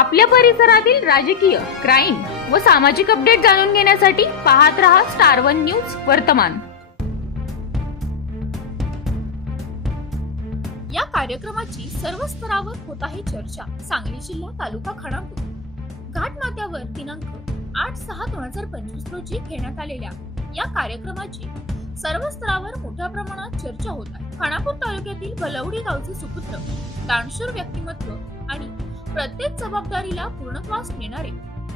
आपल्या परिसरातील राजकीय, क्राईम व सामाजिक अपडेट जाणून घेण्यासाठी पाहत रहा स्टार वन न्यूज वर्तमान। या कार्यक्रमाची सर्व स्तरावर होत आहे चर्चा। सांगली जिल्हा तालुका खानापूर घाटमाथ्यावर दिनांक 8/6/2025 रोजी घेण्यात आलेल्या या कार्यक्रमाची सर्व स्तरावर मोठ्या प्रमाणात चर्चा होत आहे। खानापूर तालुक्यातील बलवडी गावचे सुपुत्र, दानशूर व्यक्तिमत्व आणि प्रत्येक जबाबदारीला पूर्णत्वास नेणारे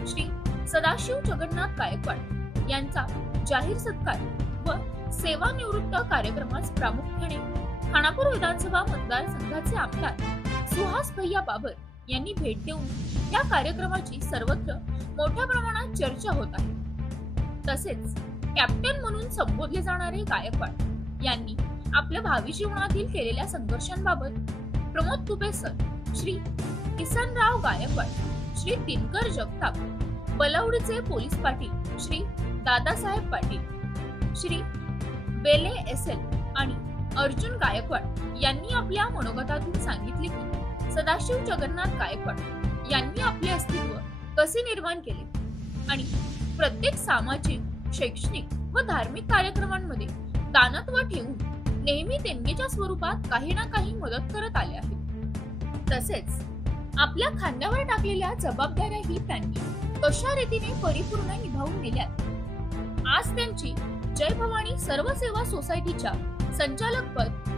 श्री सदाशिव जगन्नाथ गायकवाड यांचा जाहीर सत्कार व सेवानिवृत्त कार्यक्रमास प्रामुख्याने खानापूर विधानसभा मतदारसंघाचे आमदार सुहास भैया बाबर यांनी भेट देऊन या कार्यक्रमाची सर्वत्र मोठ्या प्रमाणात चर्चा होत आहे। तसेच कॅप्टन म्हणून संबोधले जाणारे गायकवाड यांनी आपल्या भावी जीवनातील केलेल्या संघर्षांबाबत प्रमोद तुपे सर, श्री किसनराव गायकवाड, श्री दिनकर जगताप, बलवडीचे पोलीस पाटील श्री दादासाहेब पाटील, श्री बेले एसएल आणि अर्जुन गायकवाड यांनी आपल्या मनोगतातून सांगितले की सदाशिव जगन्नाथ गायकवाड यांनी आपले अस्तित्व कसे निर्माण केले आणि प्रत्येक सामाजिक, शैक्षणिक व धार्मिक कार्यक्रमांमध्ये दानत्व ठेवून नेहमी देणगीच्या स्वरूपात काही ना काही मदत करत आले आहेत। तसेच आपल्या खांद्यावर टाकलेल्या जबाबदाऱ्याही त्यांनी कशा रीतीने परिपूर्ण निभावून नेल्यात। आज त्यांची जय भवानी सर्व सेवा सोसायटीच्या संचालकपद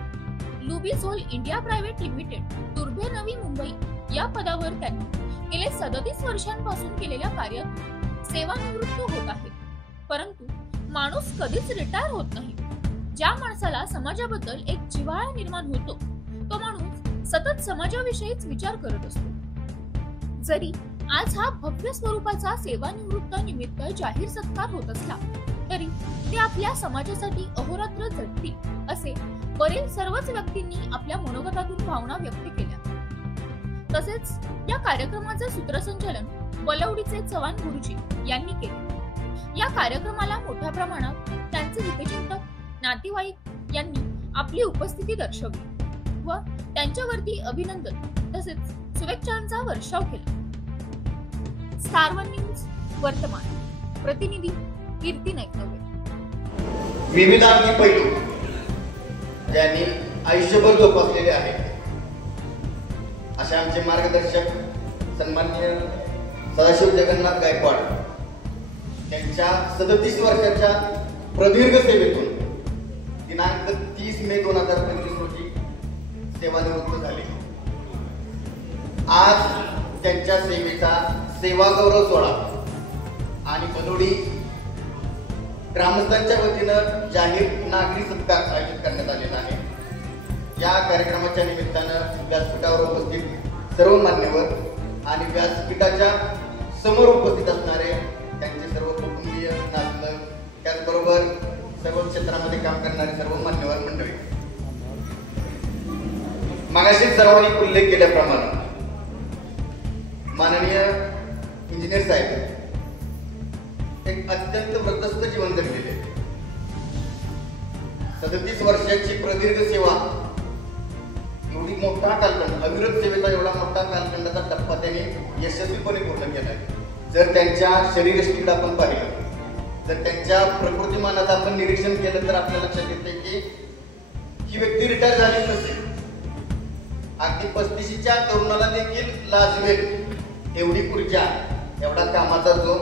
लुबिझोल India private limited, Turbhe, Navi Mumbai या पदावर त्यांनी गेले 37 वर्षांपासून केलेल्या कार्यात सेवानिवृत्त होत आहेत। परंतु माणूस कधीच रिटायर होत नाही। ज्या माणसाला समाजाबद्दल एक जिव्हाळा निर्माण होतो तो माणूस सतत समाजाविषयीच विचार करत असतो। जरी आज हा भव्य स्वरूपाचा सेवानिवृत्त निमित्त जाहीर सत्कार होत असला तरी ते आपल्या समाजासाठी अहोरात्र झटतील असे वरील सर्वच व्यक्तींनी आपल्या मनोगतातून भावना व्यक्त केल्या। तसेच या कार्यक्रमाचे सूत्रसंचालन बलवडीचे चव्हाण गुरुजी यांनी केले। या कार्यक्रमाला मोठ्या प्रमाणात त्यांचे हितचिंतक, नातेवाईक यांनी आपली उपस्थिती दर्शवली व त्यांच्यावरती अभिनंदन तसेच शुभेच्छांचा वर्षाव केला। स्टार वन न्यूज वर्तमान, प्रतिनिधी कीर्ती नाईकनवे। विविध अंगी पैलू ज्यांनी आयुष्यभर जोपासलेले आहेत अशा आमचे मार्गदर्शक सन्माननीय सदाशिव जगन्नाथ गायकवाड त्यांच्या 37 वर्षाच्या प्रदीर्घ सेवेतून दिनांक 30 मे 2025 रोजी सेवानिवृत्त झाले। आज त्यांच्या सेवेचा सेवा गौरव सोहळा आणि बलवडी ग्रामस्थांच्या वतीनं जाहीर नागरी सत्कार आयोजित करण्यात आलेला आहे। या कार्यक्रमाच्या निमित्तानं व्यासपीठावर उपस्थित सर्व मान्यवर आणि व्यासपीठाच्या समोर उपस्थित असणारे त्यांचे सर्व कुटुंबीय, नातलग, त्याचबरोबर सर्व क्षेत्रामध्ये काम करणारे सर्व मान्यवर मंडळी, मागाशी सर्वांनी उल्लेख केल्याप्रमाणे माननीय इंजिनियर साहेब एक अत्यंत व्रतस्थ जीवन जगलेले। 37 वर्षाची प्रदीर्घ सेवा, एवढी मोठा कालखंड, अविरत सेवेचा एवढा मोठा कालखंडाचा टप्पा त्यांनी यशस्वीपणे पूर्ण केला आहे। जर त्यांच्या शरीरयष्टीकडे आपण पाहिलं, जर त्यांच्या प्रकृतिमानाचं आपण निरीक्षण केलं तर आपल्या लक्षात येते की ही व्यक्ती रिटायर झाली नसेल। अगदी 35च्या तरुणाला देखील लाजवेल एवढी ऊर्जा, एवढा कामाचा जो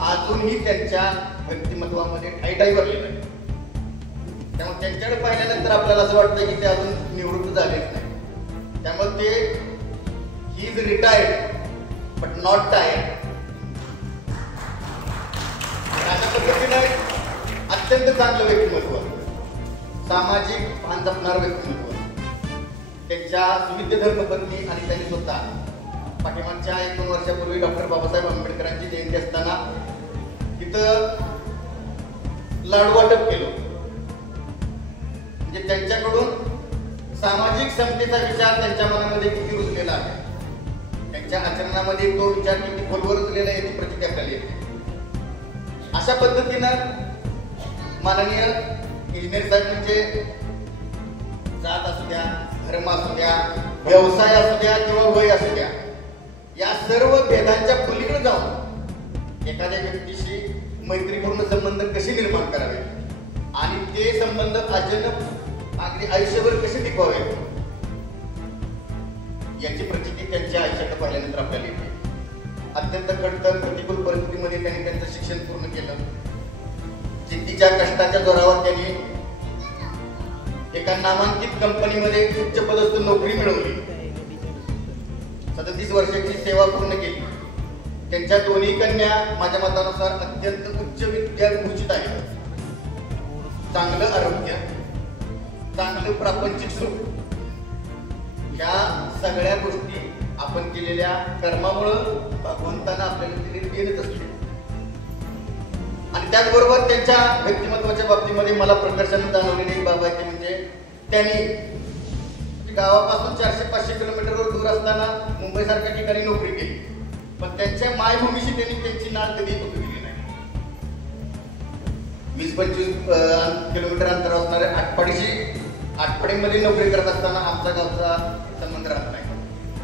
अजूनही त्यांच्या व्यक्तिमत्वामध्ये ठाई भरलेला आहे। त्यामुळे त्यांच्याकडे पाहिल्यानंतर आपल्याला असं वाटतं की ते अजून निवृत्त झालेच नाही। त्यामुळे ते he is retired but not tired अशा पद्धतीनं अत्यंत चांगलं व्यक्तिमत्व, सामाजिक भान जपणारं व्यक्तिमत्व, त्यांच्या सुविद्य धर्मपत्नी आणि त्यांनी स्वतः पाठीमागच्या 1-2 वर्षापूर्वी डॉक्टर बाबासाहेब आंबेडकरांची जयंती असताना तिथं लाडू वाटप केलं। म्हणजे त्यांच्याकडून सामाजिक समतेचा विचार त्यांच्या मनामध्ये किती रुजलेला आहे, त्यांच्या आचरणामध्ये तो विचार किती खोलवर रुजलेला आहे याची प्रचिती आपल्याला येते। अशा पद्धतीनं माननीय इंजिनियर साहेब म्हणजे जात असू द्या, धर्म असू द्या, व्यवसाय असू द्या किंवा वय असू द्या, या सर्व मैत्रीपूर्ण संबंध कसे निर्माण करावे आणि ते संबंध अगदी आयुष्यभर कसे टिकवावे याची प्रचिती त्यांच्या आयुष्यात पाहिल्यानंतर आपल्याला येते. अत्यंत खडतर प्रतिकूल परिस्थितीमध्ये त्यांनी त्यांचं शिक्षण पूर्ण केलं. जिद्दीच्या कष्टाच्या जोरावर त्यांनी एका नामांकित कंपनीमध्ये उच्च पदस्थ नोकरी मिळवली. 37 वर्षाची सेवा पूर्ण केली. त्यांच्या दोन्ही कन्या माझ्या मतानुसार अत्यंत उच्च विद्याभूषित आहेत. चांगलं आरोग्य, चांगलं प्रापंचिक सुख, या सगळ्या गोष्टी आपण केलेल्या कर्मामुळं भगवंतानं आपल्याला दिलेली देणच असते. आणि त्याचबरोबर त्यांच्या व्यक्तिमत्वाच्या बाबतीमध्ये मला प्रकर्षाने जाणवलेली एक बाब आहे ती म्हणजे त्यांनी गावापासून 400-500 किलोमीटरवर दूर असताना मुंबईसारख्या ठिकाणी नोकरी केली, पण त्यांच्या मायभूमीशी त्यांनी त्यांची नाळ कधी तुटलेली नाही. 20-25 किलोमीटर अंतर असणाऱ्या आटपाडीमध्ये नोकरी करत असताना आमचा गावचा संबंध राहत नाही.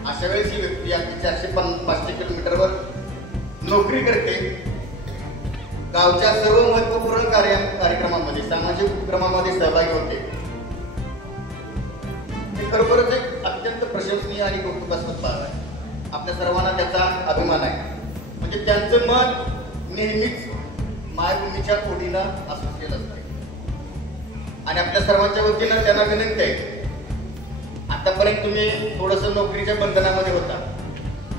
अशा वेळेस ही व्यक्ती अगदी 400-500 किलोमीटरवर नोकरी करते. गावच्या सर्व महत्वपूर्ण कार्यक्रमामध्ये, सामाजिक उपक्रमामध्ये सहभागी होते. हे खरोखरच एक अत्यंत प्रशंसनीय आणि कौतुकास्पद बाब आहे. आपल्या सर्वांना त्याचा अभिमान आहे. म्हणजे त्यांचं मन नेहमीच मायभूमीच्या ओढीनं असलेलं असतं. आणि आपल्या सर्वांच्या वतीनं त्यांना विनंती आहे, आतापर्यंत तुम्ही थोडंसं नोकरीच्या बंधनामध्ये होता.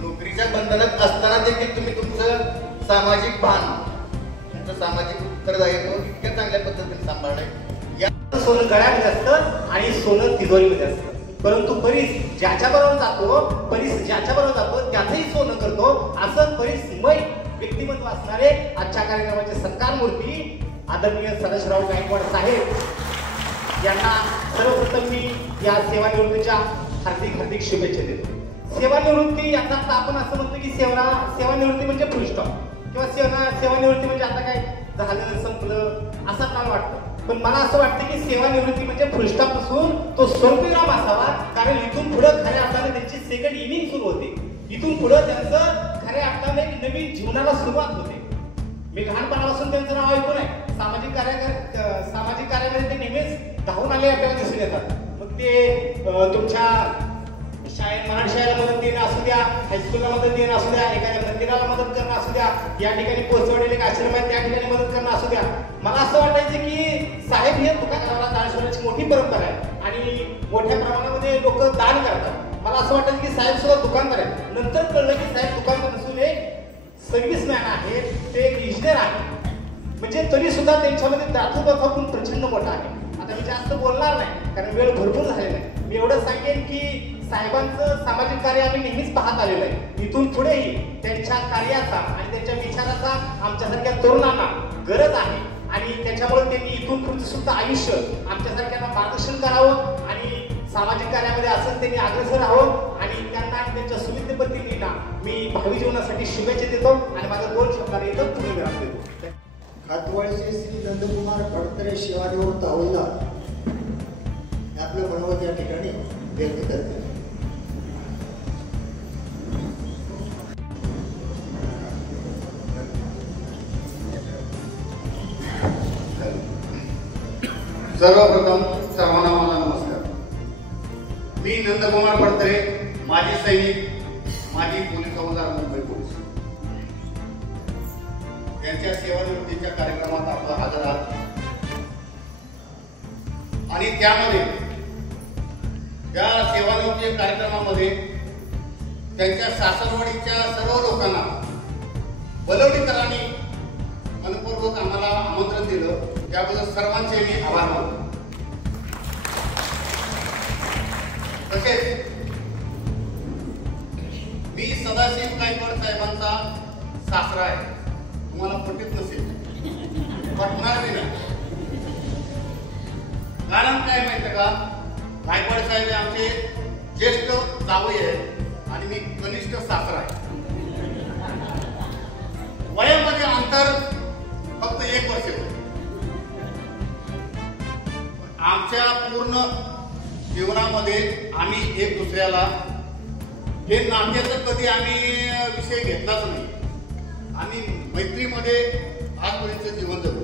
नोकरीच्या बंधनात असताना देखील तुम्ही तुमचं सामाजिक भान, तुमचं सामाजिक उत्तरदायित्व इतक्या चांगल्या पद्धतीने सांभाळलंय. या सोनं गळ्यामध्ये असतं आणि सोनं तिजोरीमध्ये असतं. परंतु परीस ज्याच्याबरोबर जातो त्याचंही सोनं करतो. असं परीसमय व्यक्तिमत्व असणारे आजच्या कार्यक्रमाचे सत्कार मूर्ती आदरणीय सदाशिवराव गायकवाड साहेब यांना सर्वप्रथम मी या सेवानिवृत्तीच्या हार्दिक शुभेच्छा देतो. सेवानिवृत्ती याचा अर्थ आपण असं म्हणतो की सेवानिवृत्ती म्हणजे फुल स्टॉप किंवा सेवानिवृत्ती म्हणजे आता काय झालं संपलं असं मला वाटतं. पण मला असं वाटतं की सेवानिवृत्ती म्हणजे फुल स्टॉप पासून तो स्वल्पविराम असावा. कारण इथून पुढे खऱ्या अर्थाने त्यांची सेकंड इनिंग सुरू होते. इथून पुढे त्यांचं खऱ्या अर्थाने एक नवीन जीवनाला सुरुवात होते. मी लहानपणापासून त्यांचं नाव ऐकून आहे. सामाजिक कार्यामध्ये ते नेहमीच धावून आले आपल्याला दिसून येतात. मग ते तुमच्या मराठी शाळेला मदत देणं असू द्या, हायस्कूलला मदत देणं असू द्या, एखाद्या मंदिराला मदत करणं असू द्या, या ठिकाणी पोहोचवलेले आश्रम आहेत त्या ठिकाणी मदत करणं असू द्या. मला असं वाटायचं की साहेब हे तुकारामाला दान करण्याची मोठी परंपरा आहे आणि मोठ्या प्रमाणामध्ये लोक दान करतात. मला असं वाटायचं की साहेब सुद्धा दुकानदार आहेत. नंतर कळलं की साहेब दुकानदार नसून एक सर्व्हिसमॅन आहे, ते एक इंजिनियर आहे. म्हणजे तरी सुद्धा त्यांच्यामध्ये दातृत्व प्रचंड मोठा आहे. आता मी जास्त बोलणार नाही कारण वेळ भरपूर झालेला आहे. मी एवढं सांगेन की साहेबांचं सामाजिक कार्य आम्ही नेहमीच पाहत आलेलो आहे. इथून पुढेही त्यांच्या कार्याचा आणि त्यांच्या विचाराचा आमच्यासारख्या तरुणांना गरज आहे आणि त्याच्यामुळे त्यांनी इथून पुढचं सुद्धा आयुष्य आमच्यासारख्यांना मार्गदर्शन करावं आणि सामाजिक कार्यामध्ये असंच त्यांनी अग्रेसर राहावं आणि त्यांना त्यांच्या सुविध पद्धतीने मी भावी जीवनासाठी शुभेच्छा देतो आणि माझा 2 शब्दाने इथं पुढे विराम देतो. खातवळचे श्री नंदकुमार भडतरे सेवानिवृत्त हवालदार आपलं मनोगत या ठिकाणी व्यक्त करते. सर्वप्रथम सर्वांना माझा नमस्कार. मी नंदकुमार भडतरे, माजी सैनिक, माजी पोलीस हवालदार, मुंबई पोलीस यांच्या सेवानिवृत्तीच्या कार्यक्रमात आपला हजर आहात आणि त्यामध्ये त्या सेवानिवृत्ती कार्यक्रमामध्ये त्यांच्या सासरवाडीच्या सर्व लोकांना बलवडीकरांनी मनपूर्वक आम्हाला आमंत्रण दिलं. त्याबद्दल सर्वांचे मी आभार मानतो. तसेच मी सदाशिव गायकवाड साहेबांचा सासरा आहे. तुम्हाला पटत नसेल, पटणार नाही. कारण काय माहिती का, गायकवाड साहेब आमचे ज्येष्ठ जावई आहेत आणि मी कनिष्ठ सासरा आहे. वयामध्ये अंतर फक्त 1 वर्ष होते. आमच्या पूर्ण जीवनामध्ये आम्ही एक दुसऱ्याला हे नात्याचं कधी आम्ही विषय घेतलाच नाही. आम्ही मैत्रीमध्ये आजपर्यंत जीवन जगलो.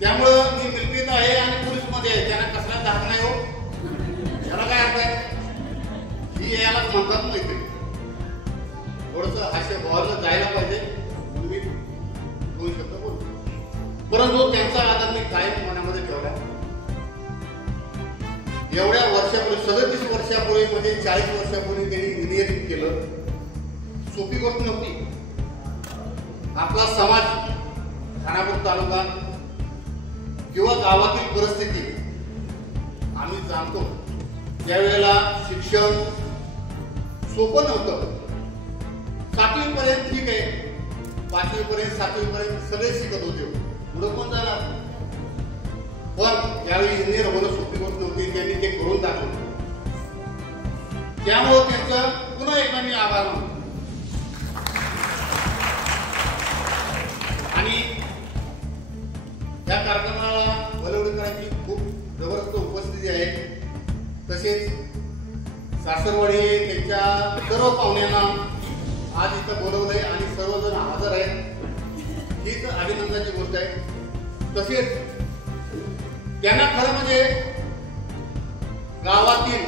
त्यामुळं मी मिलिटरीत आहे आणि पोलीसमध्ये आहे, त्यांना कसला धाक नाही हो. याला काय अर्थ आहे? ही यालाच म्हणतात मैत्री. थोडंसं हास्य भावाला जायला पाहिजे. तुम्ही दोन शब्द बोलतो, परंतु त्यांचा आदर मी कायम मनामध्ये ठेवला. एवढ्या वर्षापूर्वी 37 वर्षापूर्वी म्हणजे 40 वर्षापूर्वी त्यांनी इंजिनिअरिंग केलं. सोपी गोष्ट नव्हती. आपला समाज, खानापूर तालुका किंवा गावातील परिस्थिती आम्ही जाणतो. त्यावेळेला शिक्षण सोपं नव्हतं. 7वी पर्यंत ठीक आहे, 5वी पर्यंत 7वी पर्यंत सगळे शिकत होते. पुढं कोण जाणार? पण यावेळी इंजिनियर होणं सोपी गोष्ट नव्हती. त्यांनी ते करून दाखवलं. त्यामुळं त्यांचं पुन्हा एकदा मी आभार मानतो. आणि या कार्यक्रमाला वलवडीकरांची खूप जबरदस्त उपस्थिती आहे. तसेच सासरवाडी त्यांच्या सर्व पाहुण्यांना आज इथं बोलवलंय आणि सर्वजण हजर आहेत. हीच अभिनंदनाची गोष्ट आहे. तसेच त्यांना खरं म्हणजे गावातील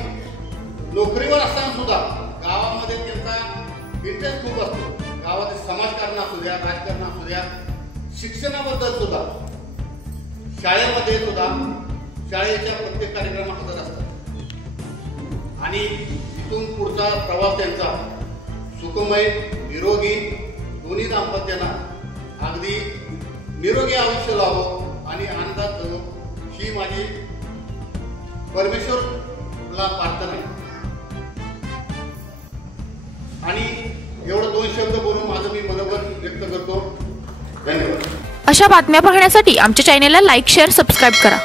नोकरीवर असताना सुद्धा गावामध्ये त्यांचा इंटरेस्ट खूप असतो. गावातील समाजकारण असू द्या, राजकारण असू द्या, शिक्षणाबद्दल सुद्धा, शाळेमध्ये सुद्धा शाळेच्या प्रत्येक कार्यक्रमात हजर असतात. आणि इथून पुढचा प्रवास त्यांचा सुखमय, निरोगी, दोन्ही दाम्पत्यांना अगदी निरोगी आयुष्य लाभो आणि आनंदात जगो ही माझी परमेश्वरला प्रार्थना आहे. आणि एवढं 2 शब्द बोलून माझं मी मनोगत व्यक्त करतो. धन्यवाद. अशा बातम्या पाहण्यासाठी आमच्या चॅनेलला लाईक, शेअर, सबस्क्राईब करा.